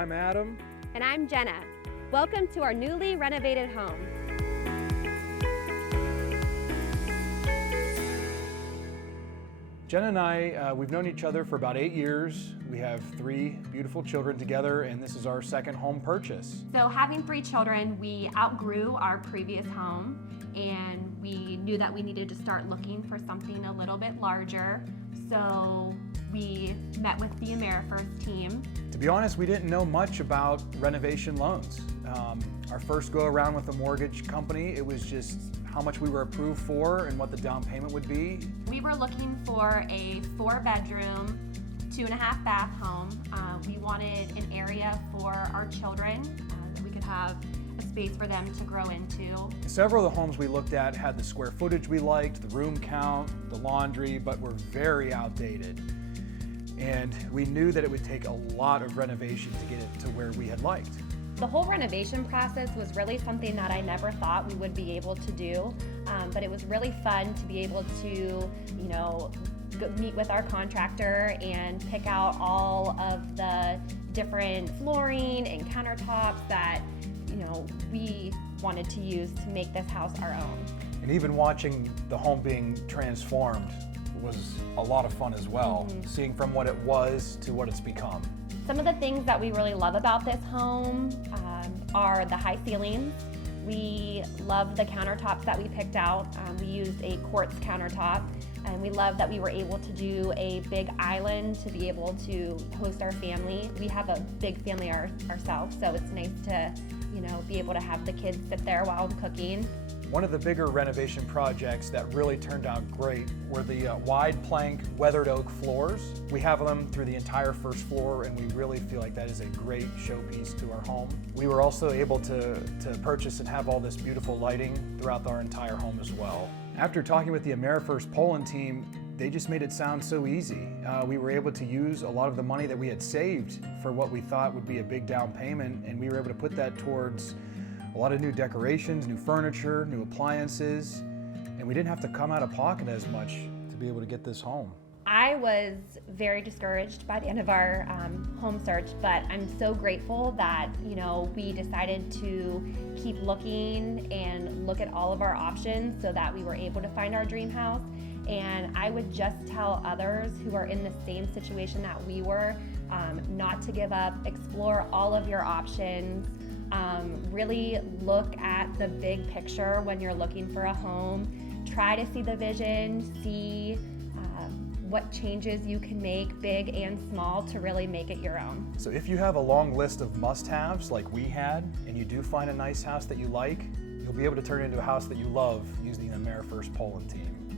I'm Adam. And I'm Jenna. Welcome to our newly renovated home. Jenna and I, we've known each other for about 8 years. We have 3 beautiful children together, and this is our second home purchase. So having 3 children, we outgrew our previous home, and we knew that we needed to start looking for something a little bit larger. So we met with the AmeriFirst team. To be honest, we didn't know much about renovation loans. Our first go around with the mortgage company, it was just how much we were approved for and what the down payment would be. We were looking for a 4-bedroom, 2.5 bath home. We wanted an area for our children that we could have a space for them to grow into. Several of the homes we looked at had the square footage we liked, the room count, the laundry, but were very outdated. And we knew that it would take a lot of renovation to get it to where we had liked. The whole renovation process was really something that I never thought we would be able to do, but it was really fun to be able to, meet with our contractor and pick out all of the different flooring and countertops that, we wanted to use to make this house our own. And even watching the home being transformed was a lot of fun as well, seeing from what it was to what it's become. Some of the things that we really love about this home are the high ceilings. We love the countertops that we picked out. We used a quartz countertop, and we love that we were able to do a big island to be able to host our family. We have a big family ourselves, so it's nice to be able to have the kids sit there while I'm cooking. One of the bigger renovation projects that really turned out great were the wide plank weathered oak floors. We have them through the entire first floor, and we really feel like that is a great showpiece to our home. We were also able to purchase and have all this beautiful lighting throughout our entire home as well. After talking with the AmeriFirst Poland team, they just made it sound so easy. We were able to use a lot of the money that we had saved for what we thought would be a big down payment, and we were able to put that towards a lot of new decorations, new furniture, new appliances, and we didn't have to come out of pocket as much to be able to get this home. I was very discouraged by the end of our home search, but I'm so grateful that we decided to keep looking and look at all of our options so that we were able to find our dream house. And I would just tell others who are in the same situation that we were, not to give up, explore all of your options. Really look at the big picture when you're looking for a home. Try to see the vision, see what changes you can make, big and small, to really make it your own. So if you have a long list of must-haves like we had, and you do find a nice house that you like, you'll be able to turn it into a house that you love using the AmeriFirst Poland team.